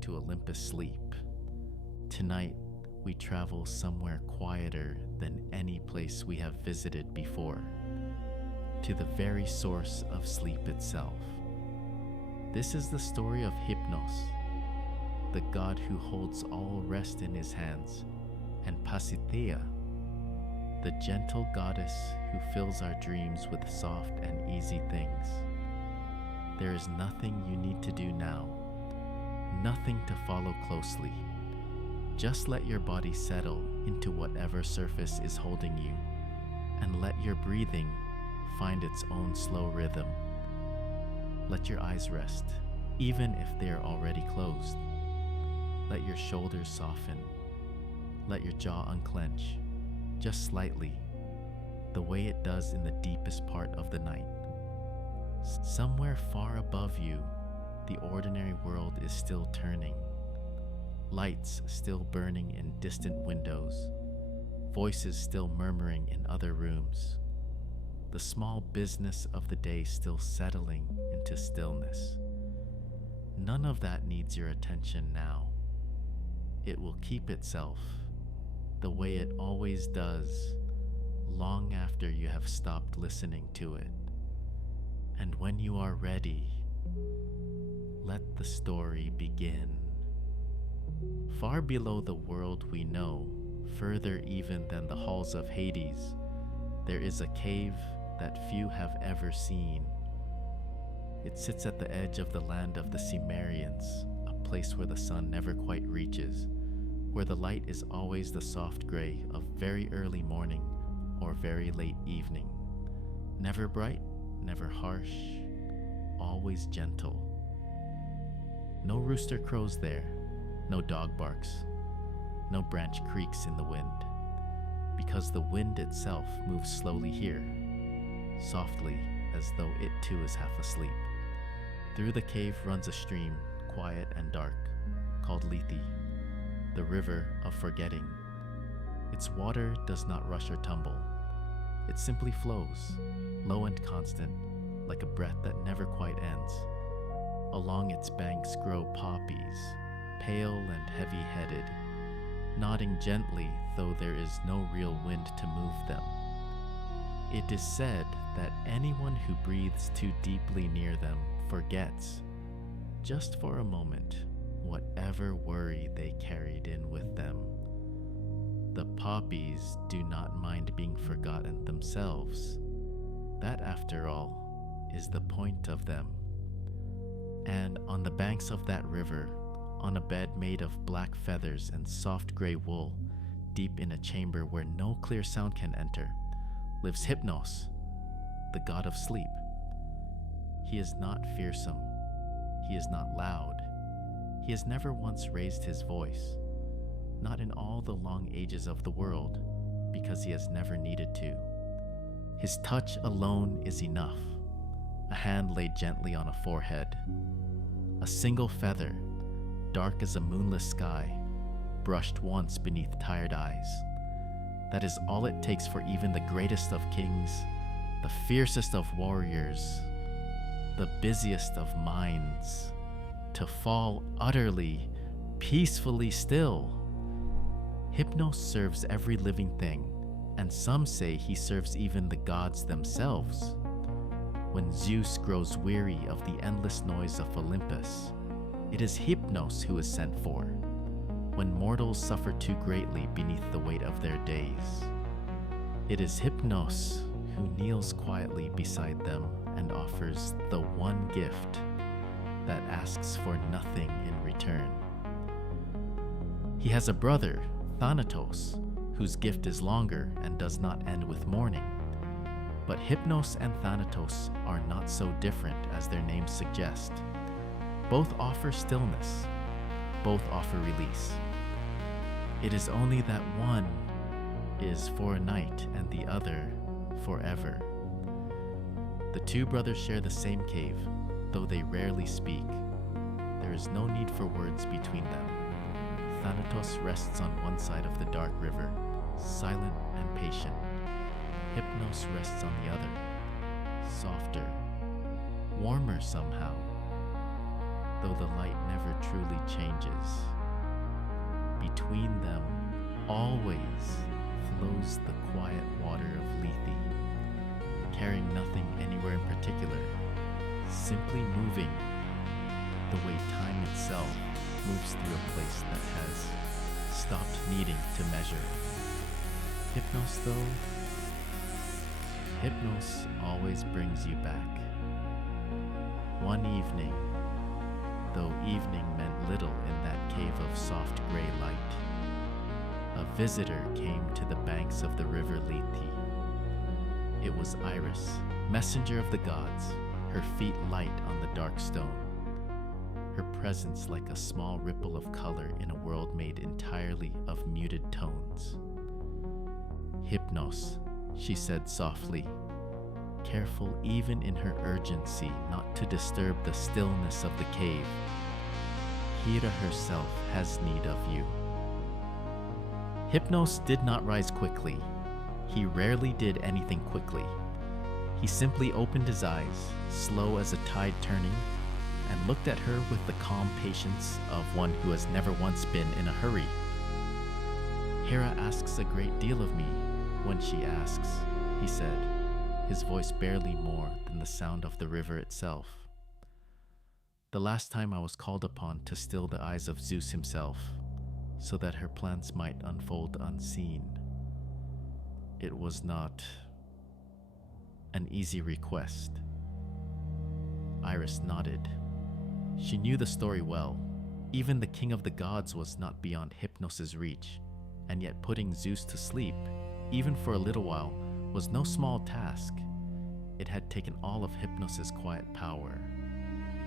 to Olympus Sleep. Tonight, we travel somewhere quieter than any place we have visited before, to the very source of sleep itself. This is the story of Hypnos, the god who holds all rest in his hands, and Pasithea, the gentle goddess who fills our dreams with soft and easy things. There is nothing you need to do now, nothing to follow closely. Just let your body settle into whatever surface is holding you, and let your breathing find its own slow rhythm. Let your eyes rest, even if they are already closed. Let your shoulders soften. Let your jaw unclench, just slightly, the way it does in the deepest part of the night. Somewhere far above you, the ordinary world is still turning. Lights still burning in distant windows, voices still murmuring in other rooms. The small business of the day still settling into stillness. None of that needs your attention now. It will keep itself the way it always does, long after you have stopped listening to it. And when you are ready, let the story begin. Far below the world we know, further even than the halls of Hades, there is a cave that few have ever seen. It sits at the edge of the land of the Cimmerians, a place where the sun never quite reaches, where the light is always the soft gray of very early morning or very late evening. Never bright, never harsh, always gentle. No rooster crows there, no dog barks, no branch creaks in the wind, because the wind itself moves slowly here, softly as though it too is half asleep. Through the cave runs a stream, quiet and dark, called Lethe, the river of forgetting. Its water does not rush or tumble. It simply flows, low and constant, like a breath that never quite ends. Along its banks grow poppies, pale and heavy-headed, nodding gently though there is no real wind to move them. It is said that anyone who breathes too deeply near them forgets, just for a moment, whatever worry they carried in with them. The poppies do not mind being forgotten themselves. That, after all, is the point of them. And on the banks of that river, on a bed made of black feathers and soft gray wool, deep in a chamber where no clear sound can enter, lives Hypnos, the god of sleep. He is not fearsome. He is not loud. He has never once raised his voice, not in all the long ages of the world, because he has never needed to. His touch alone is enough, a hand laid gently on a forehead, a single feather, dark as a moonless sky, brushed once beneath tired eyes. That is all it takes for even the greatest of kings, the fiercest of warriors, the busiest of minds, to fall utterly, peacefully still. Hypnos serves every living thing, and some say he serves even the gods themselves. When Zeus grows weary of the endless noise of Olympus, it is Hypnos who is sent for. When mortals suffer too greatly beneath the weight of their days, it is Hypnos who kneels quietly beside them and offers the one gift that asks for nothing in return. He has a brother, Thanatos, whose gift is longer and does not end with mourning. But Hypnos and Thanatos are not so different as their names suggest. Both offer stillness, both offer release. It is only that one is for a night and the other forever. The two brothers share the same cave, though they rarely speak. There is no need for words between them. Thanatos rests on one side of the dark river, silent and patient. Hypnos rests on the other, softer, warmer somehow. though the light never truly changes. Between them, always flows the quiet water of Lethe, carrying nothing anywhere in particular, simply moving the way time itself moves through a place that has stopped needing to measure. Hypnos, though, Hypnos always brings you back. One evening, though evening meant little in that cave of soft gray light, a visitor came to the banks of the river Lethe. It was Iris, messenger of the gods, her feet light on the dark stone, her presence like a small ripple of color in a world made entirely of muted tones. "Hypnos," she said softly, careful even in her urgency not to disturb the stillness of the cave. "Hera herself has need of you." Hypnos did not rise quickly. He rarely did anything quickly. He simply opened his eyes, slow as a tide turning, and looked at her with the calm patience of one who has never once been in a hurry. "Hera asks a great deal of me when she asks," he said, his voice barely more than the sound of the river itself. "The last time I was called upon to still the eyes of Zeus himself, so that her plans might unfold unseen. It was not an easy request." Iris nodded. She knew the story well. Even the king of the gods was not beyond Hypnos' reach, and yet putting Zeus to sleep, even for a little while, was no small task. It had taken all of Hypnos' quiet power,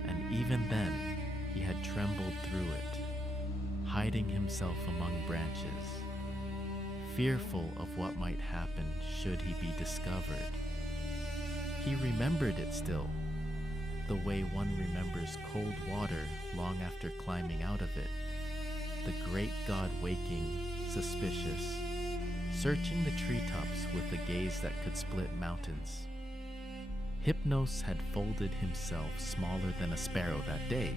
and even then, he had trembled through it, hiding himself among branches, fearful of what might happen should he be discovered. He remembered it still, the way one remembers cold water long after climbing out of it, the great god waking, suspicious, searching the treetops with a gaze that could split mountains. Hypnos had folded himself smaller than a sparrow that day,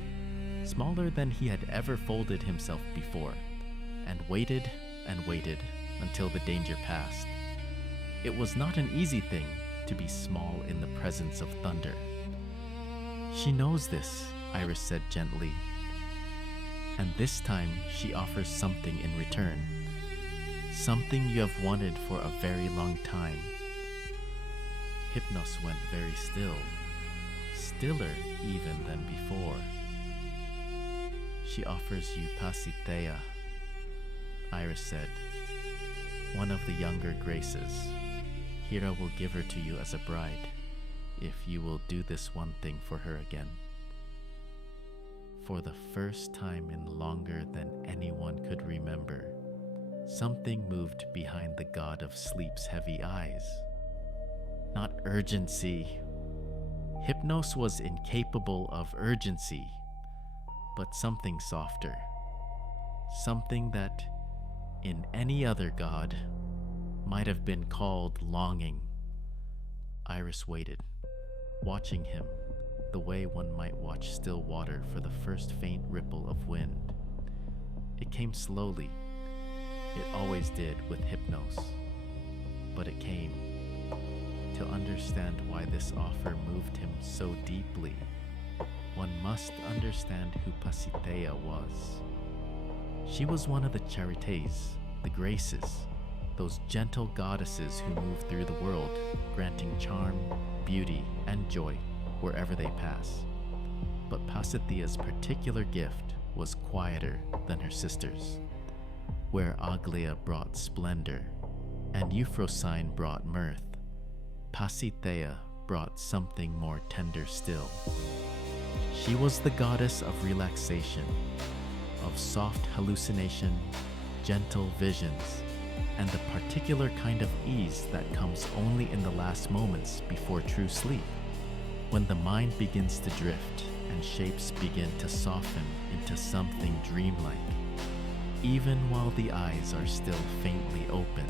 smaller than he had ever folded himself before, and waited until the danger passed. It was not an easy thing to be small in the presence of thunder. "She knows this," Iris said gently, "and this time she offers something in return. Something you have wanted for a very long time." Hypnos went very still, stiller even than before. "She offers you Pasithea," Iris said, "one of the younger graces. Hera will give her to you as a bride, if you will do this one thing for her again." For the first time in longer than anyone could remember, something moved behind the god of sleep's heavy eyes. Not urgency. Hypnos was incapable of urgency, but something softer. Something that, in any other god, might have been called longing. Iris waited, watching him the way one might watch still water for the first faint ripple of wind. It came slowly. It always did with Hypnos. But it came. To understand why this offer moved him so deeply, one must understand who Pasithea was. She was one of the Charites, the Graces, those gentle goddesses who move through the world, granting charm, beauty, and joy wherever they pass. But Pasithea's particular gift was quieter than her sisters. Where Aglaea brought splendor, and Euphrosyne brought mirth, Pasithea brought something more tender still. She was the goddess of relaxation, of soft hallucination, gentle visions, and the particular kind of ease that comes only in the last moments before true sleep, when the mind begins to drift and shapes begin to soften into something dreamlike, even while the eyes are still faintly open.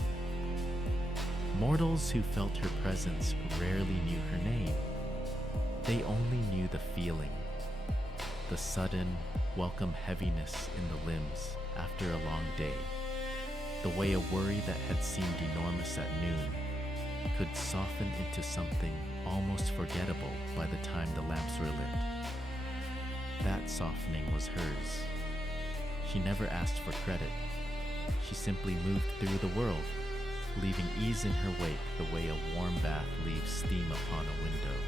Mortals who felt her presence rarely knew her name. They only knew the feeling. the sudden, welcome heaviness in the limbs after a long day, the way a worry that had seemed enormous at noon could soften into something almost forgettable by the time the lamps were lit. That softening was hers. She never asked for credit. She simply moved through the world, leaving ease in her wake the way a warm bath leaves steam upon a window.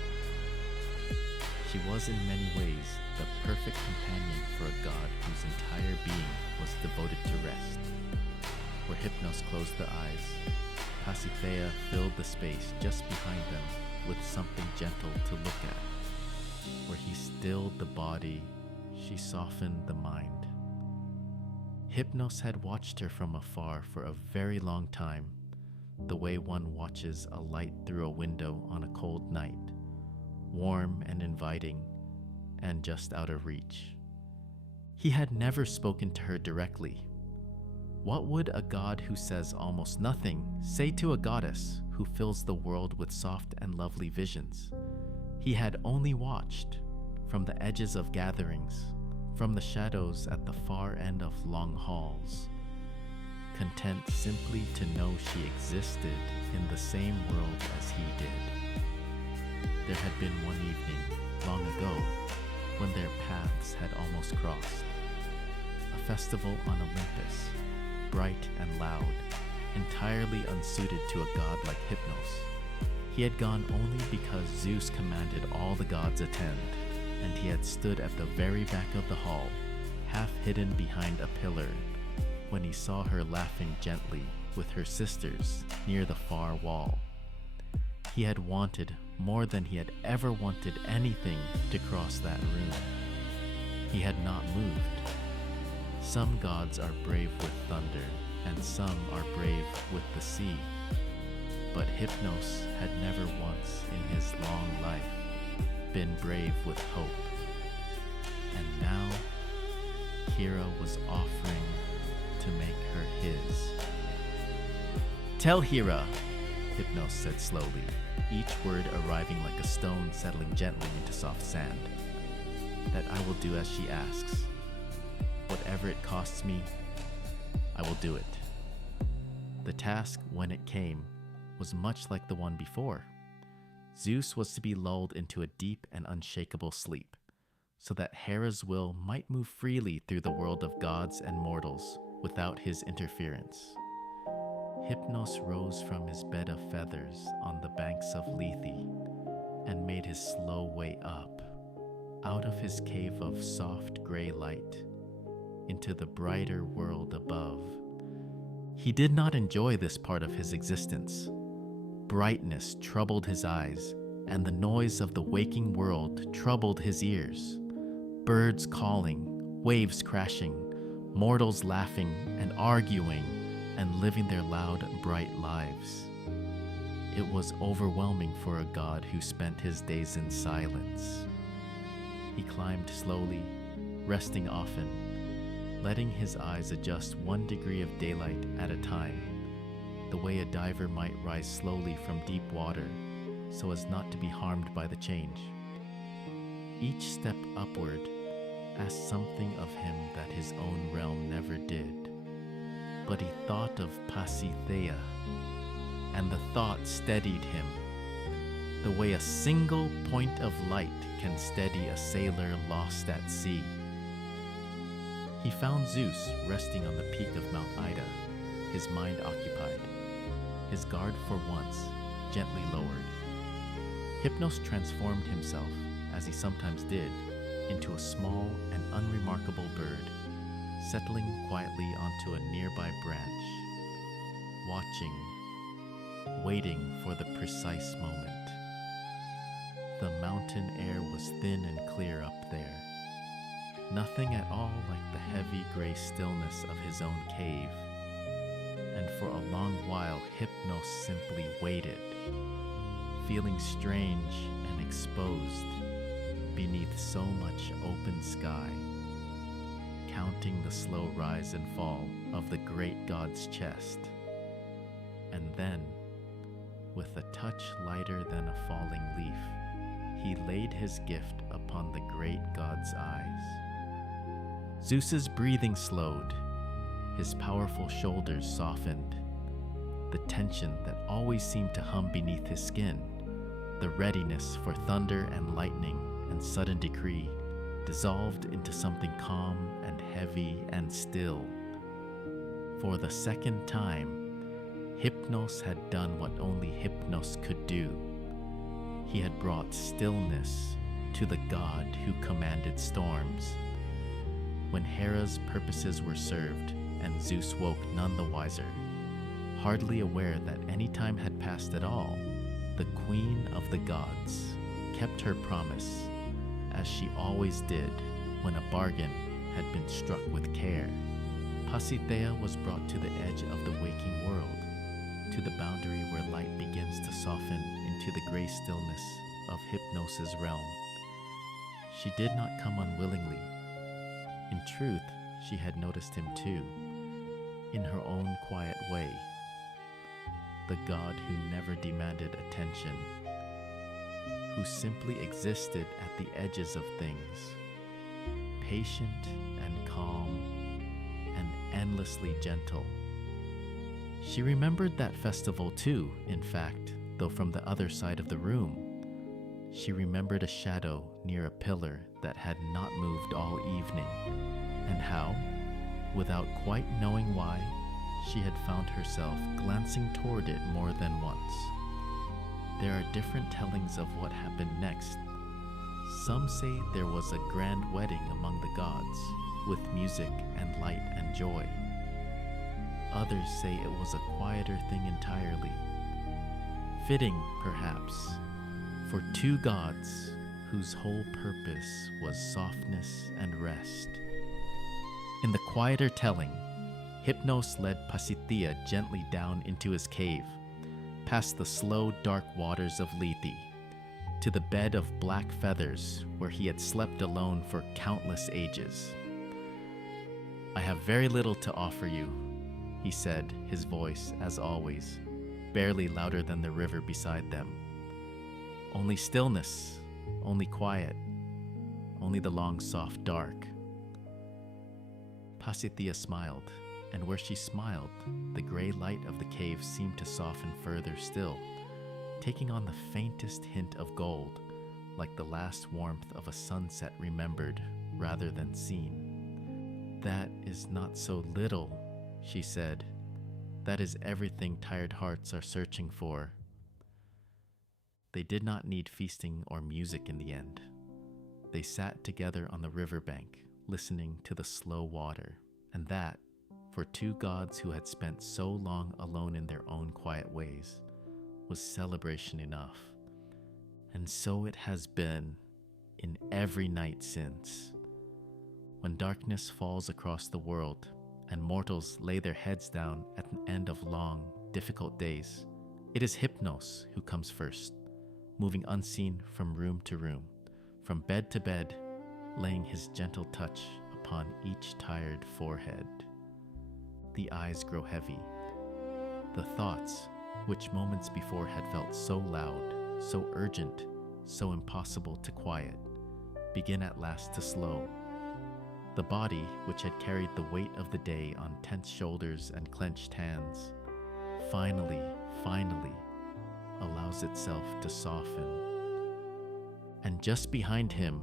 She was in many ways the perfect companion for a god whose entire being was devoted to rest. Where Hypnos closed the eyes, Pasithea filled the space just behind them with something gentle to look at. Where he stilled the body, she softened the mind. Hypnos had watched her from afar for a very long time, the way one watches a light through a window on a cold night, warm and inviting, and just out of reach. He had never spoken to her directly. What would a god who says almost nothing say to a goddess who fills the world with soft and lovely visions? He had only watched from the edges of gatherings, from the shadows at the far end of long halls, content simply to know she existed in the same world as he did. There had been one evening, long ago, when their paths had almost crossed. A festival on Olympus, bright and loud, entirely unsuited to a god like Hypnos. He had gone only because Zeus commanded all the gods attend, and he had stood at the very back of the hall, half hidden behind a pillar, when he saw her laughing gently with her sisters near the far wall. He had wanted more than he had ever wanted anything to cross that room. He had not moved. Some gods are brave with thunder, and some are brave with the sea. But Hypnos had never once in his long life been brave with hope. And now, Hera was offering to make her his. "Tell Hera," Hypnos said slowly, each word arriving like a stone settling gently into soft sand, "that I will do as she asks. Whatever it costs me, I will do it." The task, when it came, was much like the one before. Zeus was to be lulled into a deep and unshakable sleep, so that Hera's will might move freely through the world of gods and mortals without his interference. Hypnos rose from his bed of feathers on the banks of Lethe and made his slow way up, out of his cave of soft gray light, into the brighter world above. He did not enjoy this part of his existence. Brightness troubled his eyes, and the noise of the waking world troubled his ears. Birds calling, waves crashing, mortals laughing and arguing and living their loud, bright lives. It was overwhelming for a god who spent his days in silence. He climbed slowly, resting often, letting his eyes adjust 1 degree of daylight at a time, the way a diver might rise slowly from deep water so as not to be harmed by the change. Each step upward asked something of him that his own realm never did. But he thought of Pasithea, and the thought steadied him, the way a single point of light can steady a sailor lost at sea. He found Zeus resting on the peak of Mount Ida, his mind occupied, his guard for once gently lowered. Hypnos transformed himself, as he sometimes did, into a small and unremarkable bird, settling quietly onto a nearby branch, watching, waiting for the precise moment. The mountain air was thin and clear up there, nothing at all like the heavy gray stillness of his own cave, and for a long while Hypnos simply waited, feeling strange and exposed beneath so much open sky, counting the slow rise and fall of the great god's chest. And then, with a touch lighter than a falling leaf, he laid his gift upon the great god's eyes. Zeus's breathing slowed, his powerful shoulders softened. The tension that always seemed to hum beneath his skin, the readiness for thunder and lightning and sudden decree, dissolved into something calm and heavy and still. For the second time, Hypnos had done what only Hypnos could do. He had brought stillness to the god who commanded storms. When Hera's purposes were served and Zeus woke none the wiser, hardly aware that any time had passed at all, the queen of the gods kept her promise, as she always did when a bargain had been struck with care. Pasithea was brought to the edge of the waking world, to the boundary where light begins to soften into the gray stillness of Hypnos' realm. She did not come unwillingly. In truth, she had noticed him too, in her own quiet way. The god who never demanded attention, who simply existed at the edges of things, patient and calm and endlessly gentle. She remembered that festival too, in fact, though from the other side of the room. She remembered a shadow near a pillar that had not moved all evening, and how, without quite knowing why, she had found herself glancing toward it more than once. There are different tellings of what happened next. Some say there was a grand wedding among the gods, with music and light and joy. Others say it was a quieter thing entirely. Fitting, perhaps, for two gods whose whole purpose was softness and rest. In the quieter telling, Hypnos led Pasithea gently down into his cave, past the slow, dark waters of Lethe, to the bed of black feathers where he had slept alone for countless ages. "I have very little to offer you," he said, his voice, as always, barely louder than the river beside them. "Only stillness, only quiet, only the long, soft dark." Pasithea smiled, and where she smiled, the gray light of the cave seemed to soften further still, taking on the faintest hint of gold, like the last warmth of a sunset remembered rather than seen. "That is not so little," she said. "That is everything tired hearts are searching for." They did not need feasting or music in the end. They sat together on the riverbank, listening to the slow water, and that, for two gods who had spent so long alone in their own quiet ways, was celebration enough. And so it has been in every night since. When darkness falls across the world and mortals lay their heads down at an end of long, difficult days, it is Hypnos who comes first, moving unseen from room to room, from bed to bed, laying his gentle touch upon each tired forehead. The eyes grow heavy. The thoughts, which moments before had felt so loud, so urgent, so impossible to quiet, begin at last to slow. The body, which had carried the weight of the day on tense shoulders and clenched hands, finally, allows itself to soften. And just behind him,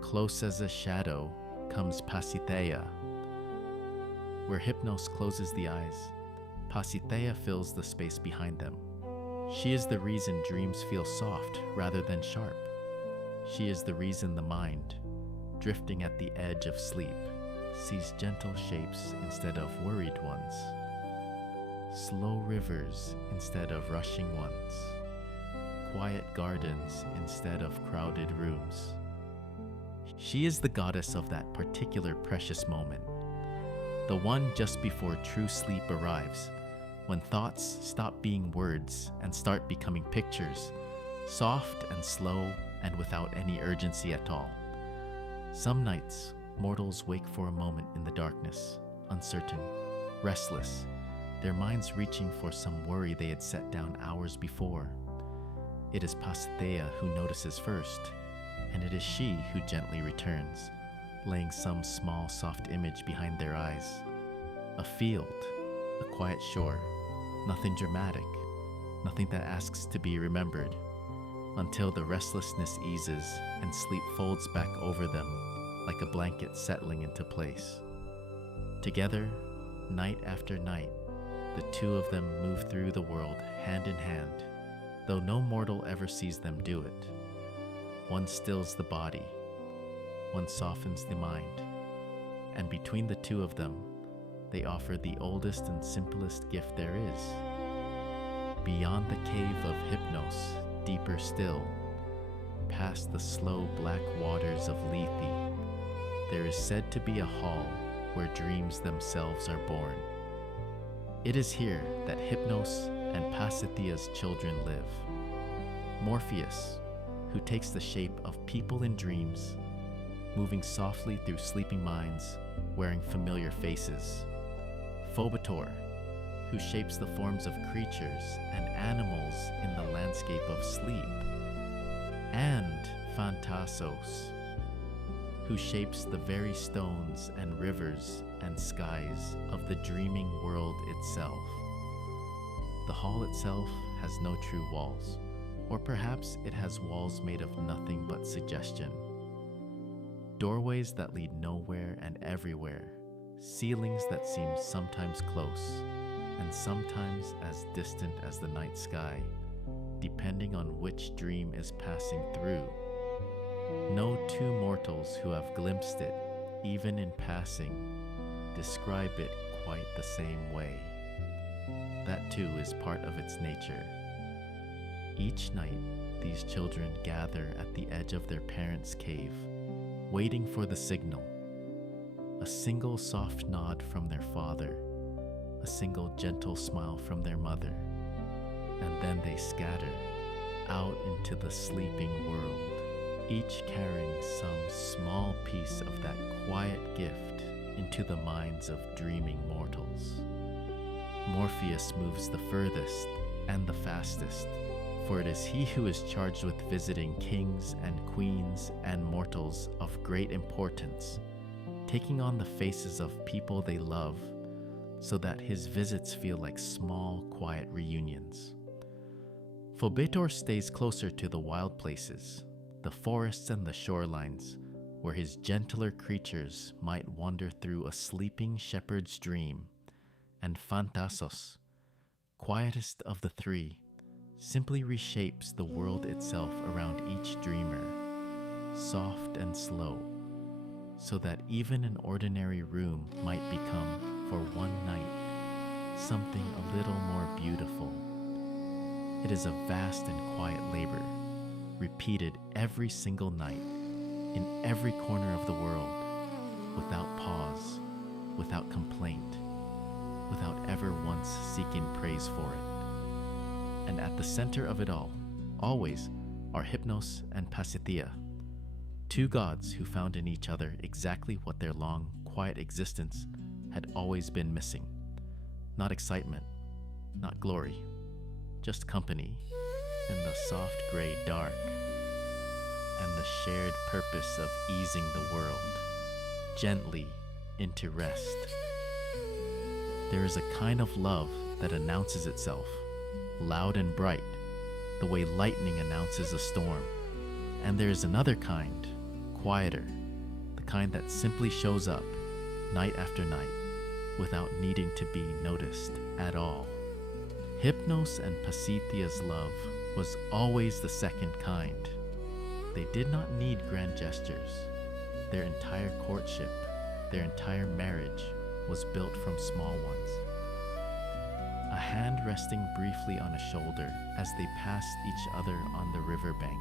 close as a shadow, comes Pasithea. Where Hypnos closes the eyes, Pasithea fills the space behind them. She is the reason dreams feel soft rather than sharp. She is the reason the mind, drifting at the edge of sleep, sees gentle shapes instead of worried ones, slow rivers instead of rushing ones, quiet gardens instead of crowded rooms. She is the goddess of that particular precious moment, the one just before true sleep arrives, when thoughts stop being words and start becoming pictures, soft and slow and without any urgency at all. Some nights, mortals wake for a moment in the darkness, uncertain, restless, their minds reaching for some worry they had set down hours before. It is Pasithea who notices first, and it is she who gently returns, laying some small soft image behind their eyes. A field, a quiet shore, nothing dramatic, nothing that asks to be remembered, until the restlessness eases and sleep folds back over them like a blanket settling into place. Together, night after night, the two of them move through the world hand in hand, though no mortal ever sees them do it. One stills the body, one softens the mind, and between the two of them, they offer the oldest and simplest gift there is. Beyond the cave of Hypnos, deeper still, past the slow black waters of Lethe, there is said to be a hall where dreams themselves are born. It is here that Hypnos and Pasithea's children live. Morpheus, who takes the shape of people in dreams, moving softly through sleeping minds, wearing familiar faces. Phobator, who shapes the forms of creatures and animals in the landscape of sleep. And Phantasos, who shapes the very stones and rivers and skies of the dreaming world itself. The hall itself has no true walls, or perhaps it has walls made of nothing but suggestion. Doorways that lead nowhere and everywhere, ceilings that seem sometimes close and sometimes as distant as the night sky, depending on which dream is passing through. No two mortals who have glimpsed it, even in passing, describe it quite the same way. That too is part of its nature. Each night, these children gather at the edge of their parents' cave, waiting for the signal. A single soft nod from their father, a single gentle smile from their mother, and then they scatter out into the sleeping world, each carrying some small piece of that quiet gift into the minds of dreaming mortals. Morpheus moves the furthest and the fastest, for it is he who is charged with visiting kings and queens and mortals of great importance, taking on the faces of people they love, so that his visits feel like small, quiet reunions. Phobator stays closer to the wild places, the forests and the shorelines, where his gentler creatures might wander through a sleeping shepherd's dream, and Phantasos, quietest of the three, simply reshapes the world itself around each dreamer, soft and slow, so that even an ordinary room might become, for one night, something a little more beautiful. It is a vast and quiet labor, repeated every single night, in every corner of the world, without pause, without complaint, without ever once seeking praise for it. And at the center of it all, always, are Hypnos and Pasithea, two gods who found in each other exactly what their long, quiet existence had always been missing. Not excitement, not glory, just company in the soft gray dark, and the shared purpose of easing the world gently into rest. There is a kind of love that announces itself, loud and bright, the way lightning announces a storm. And there is another kind, quieter, the kind that simply shows up, night after night, without needing to be noticed at all. Hypnos and Pasithea's love was always the second kind. They did not need grand gestures. Their entire courtship, their entire marriage, was built from small ones. A hand resting briefly on a shoulder as they passed each other on the riverbank.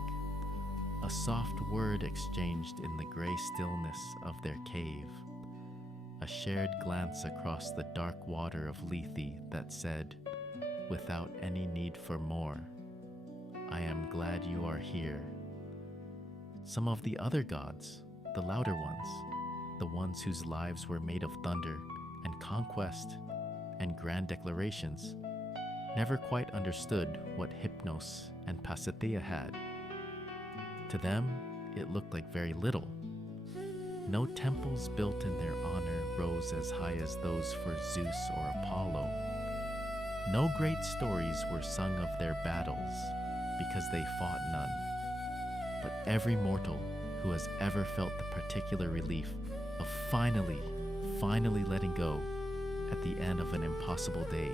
A soft word exchanged in the gray stillness of their cave. A shared glance across the dark water of Lethe that said, without any need for more, I am glad you are here. Some of the other gods, the louder ones, the ones whose lives were made of thunder and conquest and grand declarations, never quite understood what Hypnos and Pasithea had. To them, it looked like very little. No temples built in their honor rose as high as those for Zeus or Apollo. No great stories were sung of their battles, because they fought none. But every mortal who has ever felt the particular relief of finally letting go at the end of an impossible day,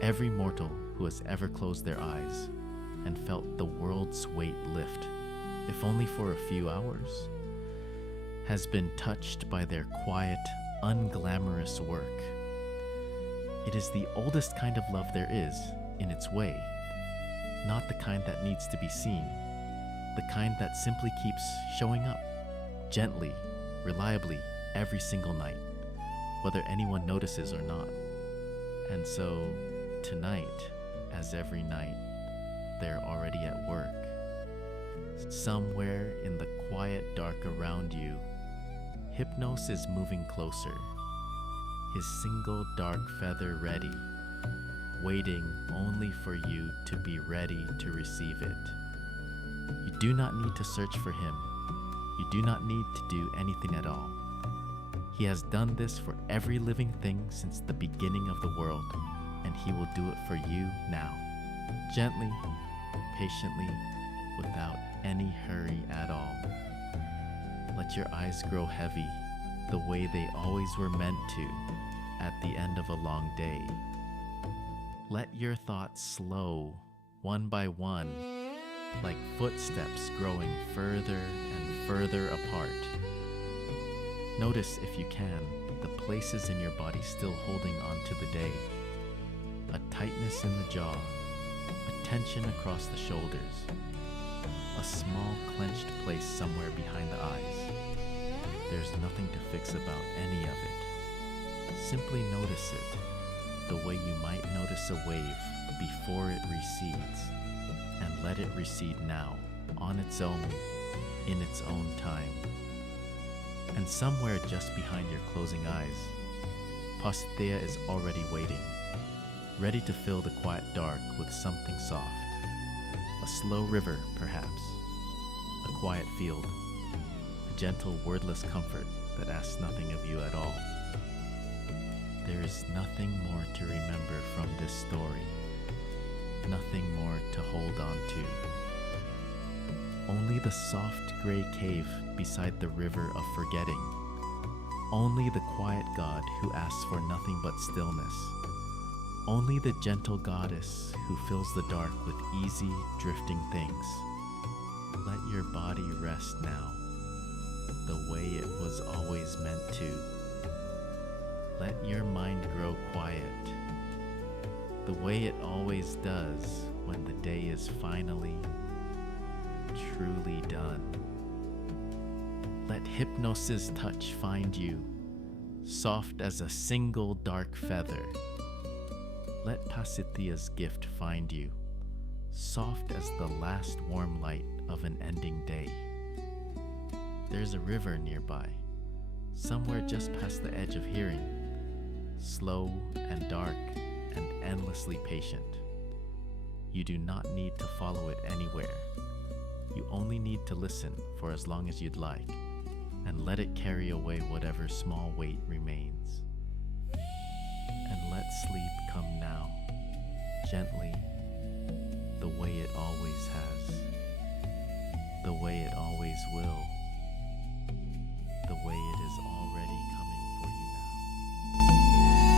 every mortal who has ever closed their eyes and felt the world's weight lift, if only for a few hours, has been touched by their quiet, unglamorous work. It is the oldest kind of love there is, in its way, not the kind that needs to be seen, the kind that simply keeps showing up, gently, reliably, every single night, whether anyone notices or not. And so, tonight, as every night, they're already at work. Somewhere in the quiet dark around you, Hypnos is moving closer, his single dark feather ready, waiting only for you to be ready to receive it. You do not need to search for him. You do not need to do anything at all. He has done this for every living thing since the beginning of the world, and he will do it for you now, gently, patiently, without any hurry at all. Let your eyes grow heavy, the way they always were meant to, at the end of a long day. Let your thoughts slow, one by one, like footsteps growing further and further apart. Notice, if you can, the places in your body still holding on to the day. A tightness in the jaw, a tension across the shoulders, a small clenched place somewhere behind the eyes. There's nothing to fix about any of it. Simply notice it, the way you might notice a wave before it recedes, and let it recede now, on its own, in its own time. And somewhere just behind your closing eyes, Pasithea is already waiting, ready to fill the quiet dark with something soft. A slow river, perhaps. A quiet field. A gentle, wordless comfort that asks nothing of you at all. There is nothing more to remember from this story. Nothing more to hold on to. Only the soft gray cave beside the river of forgetting. Only the quiet God who asks for nothing but stillness. Only the gentle goddess who fills the dark with easy, drifting things. Let your body rest now, the way it was always meant to. Let your mind grow quiet, the way it always does when the day is finally, truly done. Let Hypnos's touch find you, soft as a single dark feather. Let Pasithea's gift find you, soft as the last warm light of an ending day. There's a river nearby, somewhere just past the edge of hearing, slow and dark and endlessly patient. You do not need to follow it anywhere. You only need to listen for as long as you'd like, and let it carry away whatever small weight remains. And let sleep come now, gently, the way it always has, the way it always will, the way it is already coming for you now.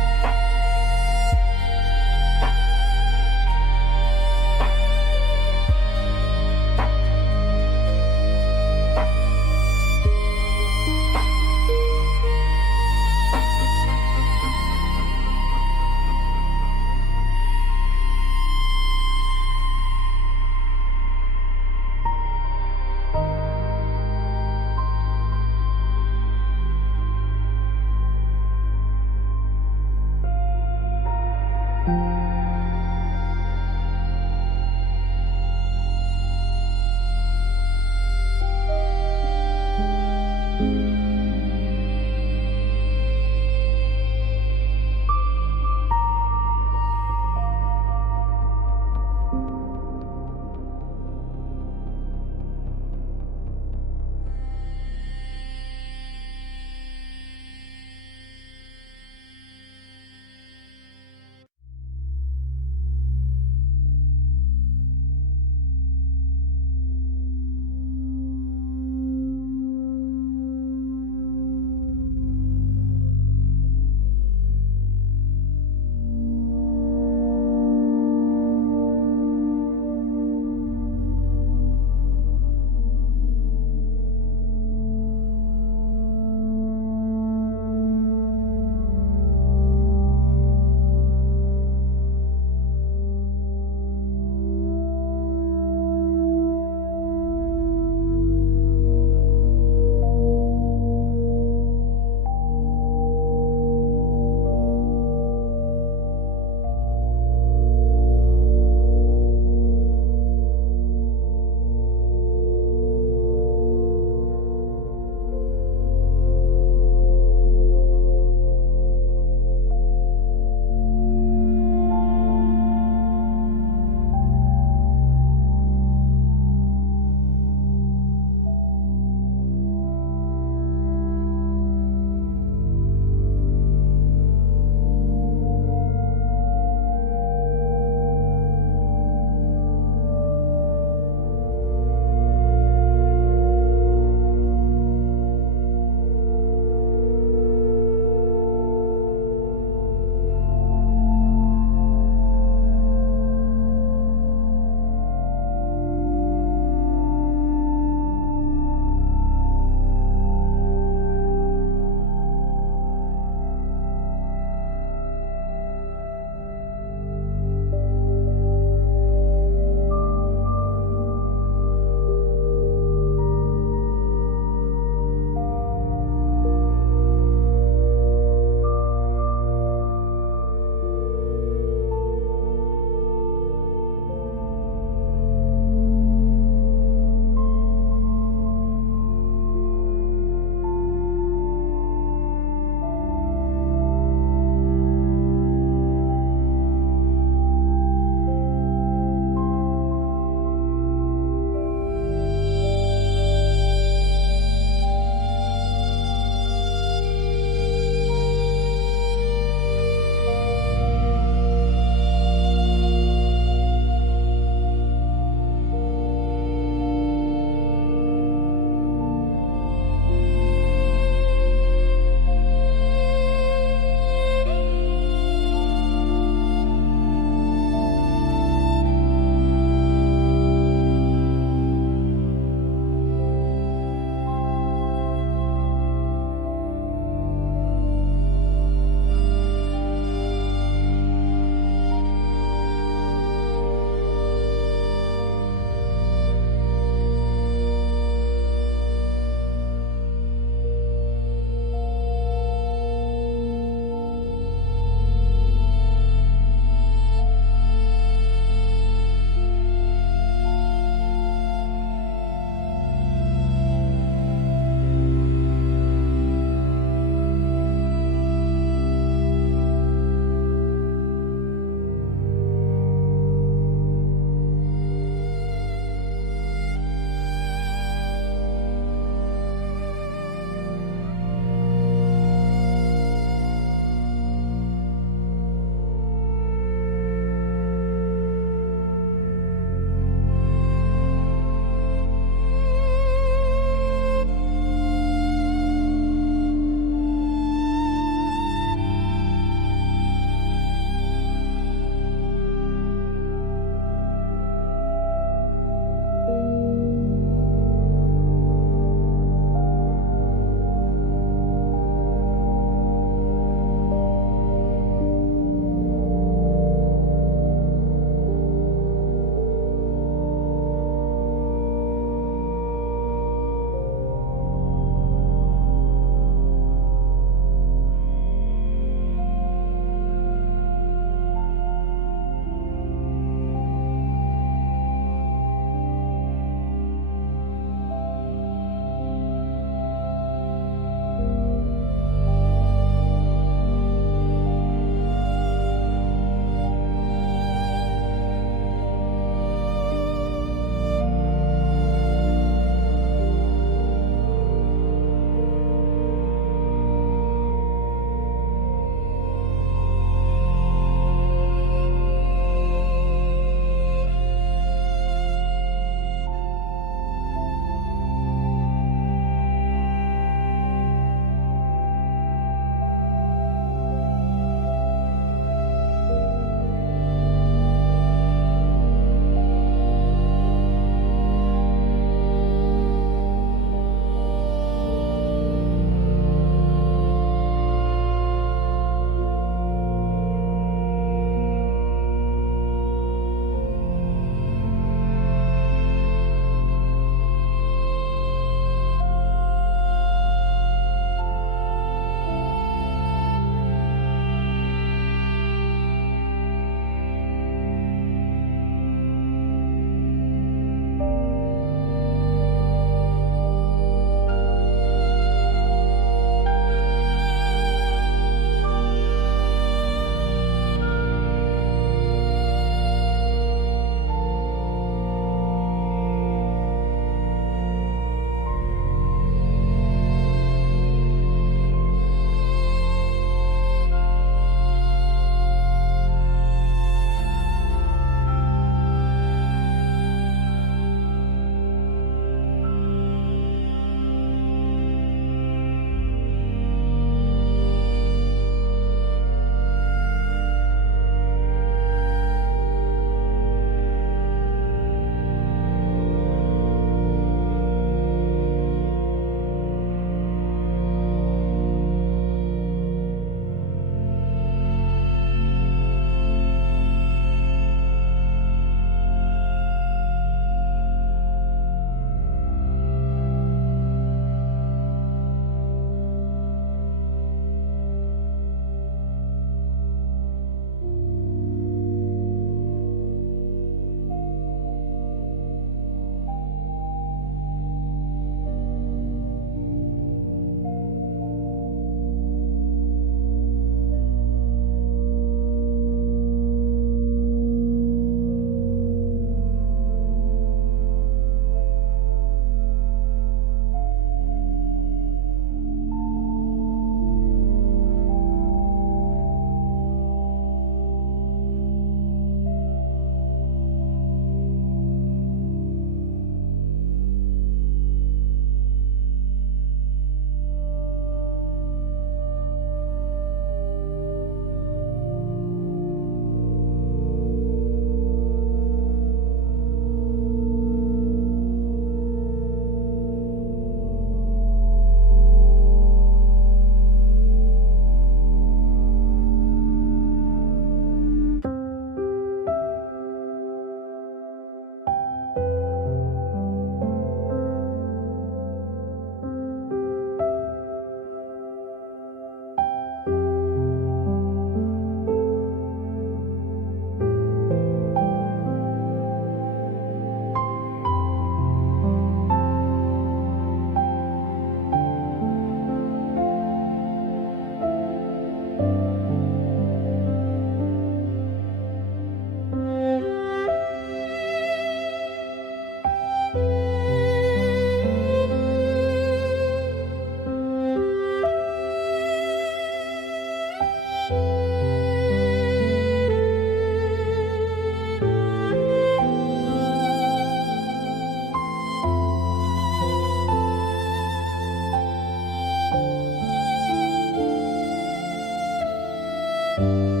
you.